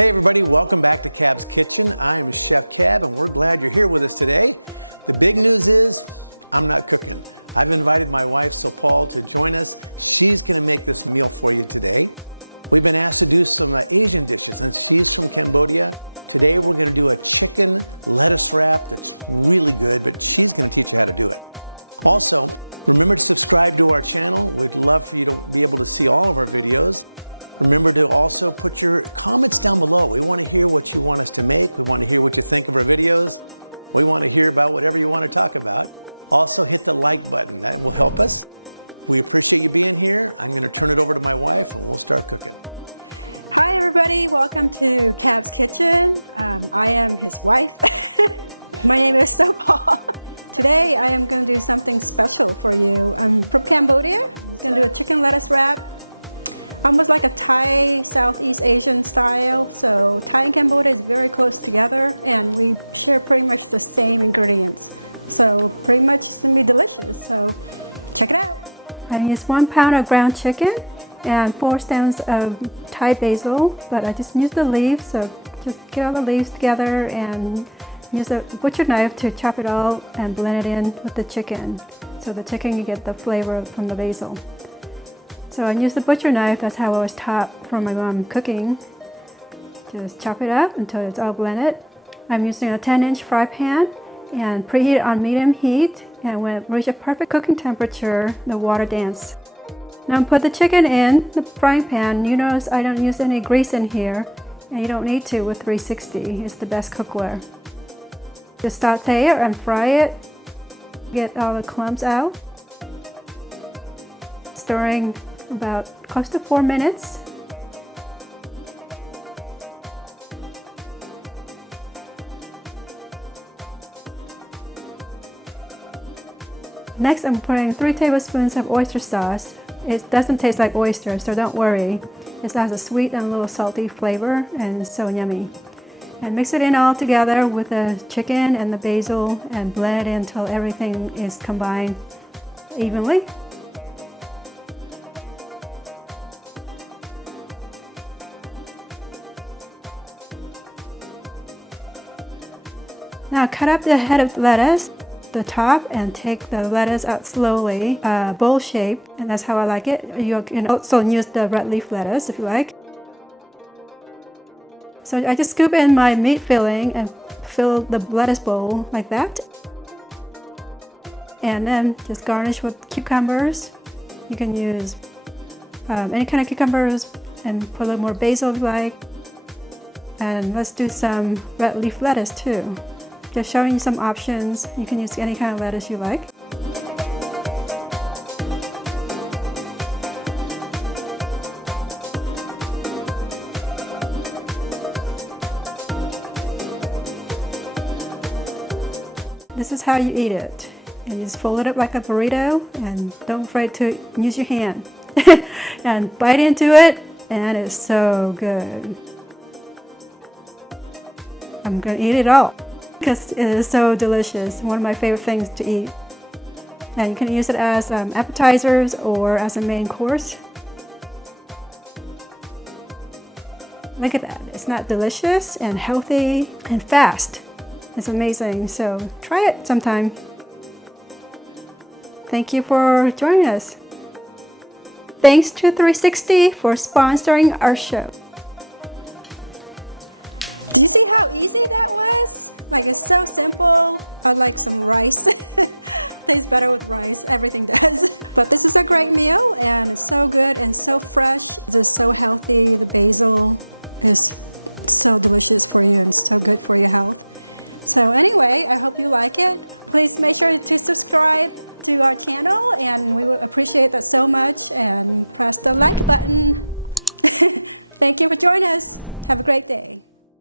Hey everybody, welcome back to Cab's Kitchen. I am Chef Cab and we're glad you're here with us today. The big news is I'm not cooking. I've invited my wife Sophal to join us. She's gonna make this meal for you today. We've been asked to do some Asian dishes and she's from Cambodia. Today we're gonna do a chicken lettuce wrap that's really good, but she's gonna teach you how to do it. Also, remember to subscribe to our channel. We'd love for you to be able to see all of our videos. Remember to also put your comments down below. We want to hear what you want us to make. We want to hear what you think of our videos. We want to hear about whatever you want to talk about. Also hit the like button, that will help us. We appreciate you being here. I'm going to turn it over to my wife and we'll start cooking. Hi everybody, welcome to Cab's Kitchen. I am his wife. My name is Sophal. Today I am going to do something special for you. I'm from Cambodia. I'm going to do a chicken lettuce wrap. Almost like a Thai, Southeast Asian style. So Thai and Cambodia is very close together and we share pretty much the same ingredients. So pretty much it's gonna be delicious. So check it out. I use 1 pound of ground chicken and 4 stems of Thai basil, but I just use the leaves. So just get all the leaves together and use a butcher knife to chop it all and blend it in with the chicken. So the chicken can get the flavor from the basil. So I use the butcher knife, that's how I was taught from my mom cooking. Just chop it up until it's all blended. I'm using a 10-inch fry pan and preheat it on medium heat, and when it reaches a perfect cooking temperature, the water dance. Now put the chicken in the frying pan. You notice I don't use any grease in here, and you don't need to with 360. It's the best cookware. Just saute it and fry it. Get all the clumps out. Stirring about close to 4 minutes. Next, I'm putting 3 tablespoons of oyster sauce. It doesn't taste like oyster, so don't worry. It has a sweet and a little salty flavor and it's so yummy. And mix it in all together with the chicken and the basil and blend it until everything is combined evenly. Now cut up the head of lettuce, the top, and take the lettuce out slowly, bowl shape, and that's how I like it. You can also use the red leaf lettuce if you like. So I just scoop in my meat filling and fill the lettuce bowl like that. And then just garnish with cucumbers. You can use any kind of cucumbers and put a little more basil if you like. And let's do some red leaf lettuce too. Just showing you some options. You can use any kind of lettuce you like. This is how you eat it. And you just fold it up like a burrito and don't afraid to use your hand. And bite into it and it's so good. I'm gonna eat it all because it is so delicious. One of my favorite things to eat. And you can use it as appetizers or as a main course. Look at that. It's not delicious and healthy and fast. It's amazing. So try it sometime. Thank you for joining us. Thanks to 360 for sponsoring our show. Do you see how easy that was? Like, it's so simple. I'd like some rice. Tastes better with rice, everything does. But this is a great meal and it's so good and so fresh. It's just so healthy. The basil is so delicious for you and so good for your health. So anyway, I hope you like it. Please make sure to subscribe to our channel and we would appreciate that so much, and press the like button. Thank you for joining us. Have a great day.